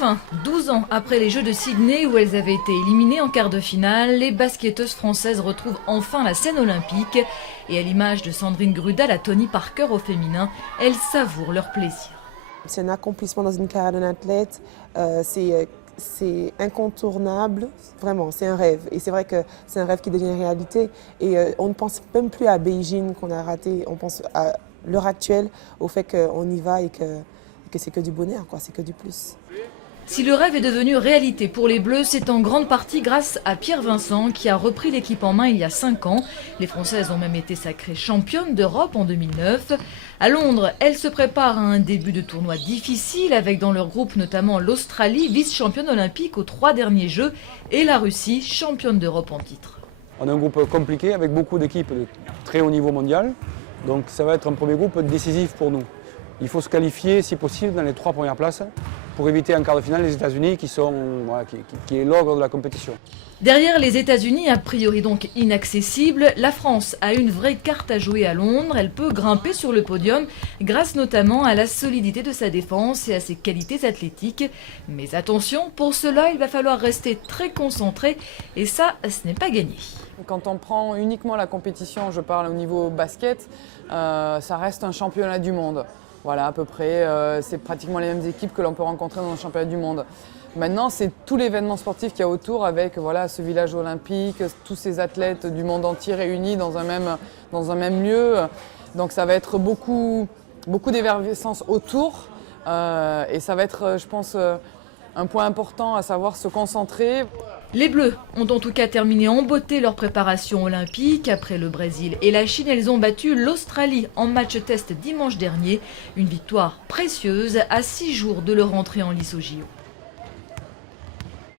Enfin, 12 ans après les Jeux de Sydney où elles avaient été éliminées en quart de finale, les basketteuses françaises retrouvent enfin la scène olympique. Et à l'image de Sandrine Grudal à Tony Parker au féminin, elles savourent leur plaisir. C'est un accomplissement dans une carrière d'un athlète, c'est incontournable, vraiment, c'est un rêve. Et c'est vrai que c'est un rêve qui devient réalité. Et on ne pense même plus à Beijing qu'on a raté, on pense à l'heure actuelle, au fait qu'on y va et que c'est que du bonheur, quoi, c'est que du plus. Si le rêve est devenu réalité pour les Bleus, c'est en grande partie grâce à Pierre Vincent qui a repris l'équipe en main il y a 5 ans. Les Françaises ont même été sacrées championnes d'Europe en 2009. À Londres, elles se préparent à un début de tournoi difficile avec dans leur groupe notamment l'Australie, vice-championne olympique aux 3 derniers Jeux, et la Russie, championne d'Europe en titre. On a un groupe compliqué avec beaucoup d'équipes de très haut niveau mondial. Donc ça va être un premier groupe décisif pour nous. Il faut se qualifier, si possible, dans les 3 premières places pour éviter en quart de finale les États-Unis qui est l'ogre de la compétition. Derrière les États-Unis, a priori donc inaccessibles, la France a une vraie carte à jouer à Londres. Elle peut grimper sur le podium grâce notamment à la solidité de sa défense et à ses qualités athlétiques. Mais attention, pour cela, il va falloir rester très concentré et ça, ce n'est pas gagné. Quand on prend uniquement la compétition, je parle au niveau basket, ça reste un championnat du monde. Voilà, à peu près, c'est pratiquement les mêmes équipes que l'on peut rencontrer dans un championnat du monde. Maintenant, c'est tout l'événement sportif qu'il y a autour avec voilà, ce village olympique, tous ces athlètes du monde entier réunis dans un même lieu. Donc ça va être beaucoup d'effervescence autour et ça va être, je pense, un point important à savoir se concentrer. Les Bleus ont en tout cas terminé en beauté leur préparation olympique. Après le Brésil et la Chine, elles ont battu l'Australie en match test dimanche dernier. Une victoire précieuse à 6 jours de leur entrée en lice aux JO.